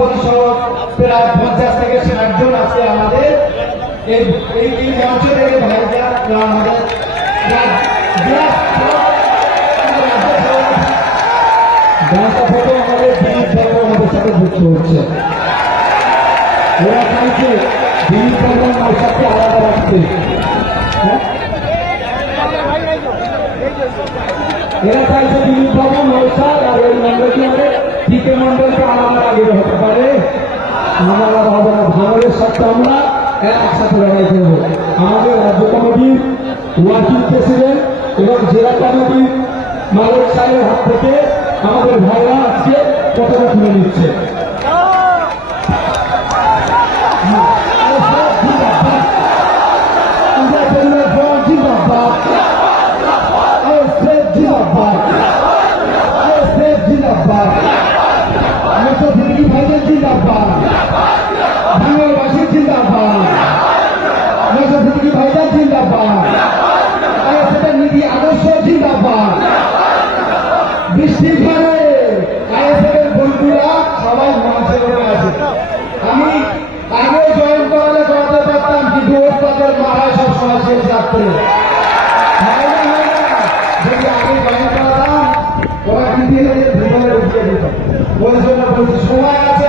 পরিষদ প্রায় 50 থেকে 60 জন আছে আমাদের এই মঞ্চ থেকে ভাইজান আমাদের আমাদের দিলীপ বর্মন আমাদের সাথে যুক্ত হচ্ছে। ওরা চাইছে দিলীপ বর্মন নৌসাদকে আলাদা রাখতে। এরা চাইছে দিলীপ বর্মন নৌসাদ আর ওই মন্ডলকে আমাদের ডিকে মন্ডলকে আলাদা আগে হতে পারে। আমরা আলাদা হবে না, ভাঙলের সাথে আমরা একসাথে লড়াই করবো। আমাদের রাজ্য কমিটির ওয়ার্কিং প্রেসিডেন্ট এবং জেলা কমিটির মালিক সাহেবের হাত থেকে আমাদের ভাইরা আজকে পতাকা তুলে নিচ্ছে। ভাইদের জিন্দাবাদ, ভাঙলবাসীর জিন্দাবাদ, ভাইদের জিন্দাবাদ, নীতি আদর্শ জিন্দাবাদ। বৃষ্টির ঘরে আইএসএফের বন্ধুরা সবাই মঞ্চের উপরে আছে। আমি আগে জয়েন করালে করাতে পারতাম, কিন্তু ওর তাদের মারায় সবসময় শেষ রাখতে যদি আগে জয়েন করাতাম ওরা কিন্তু ভিতরে ঢুকিয়ে দিত। ওই জন্য বলছি সময় আছে।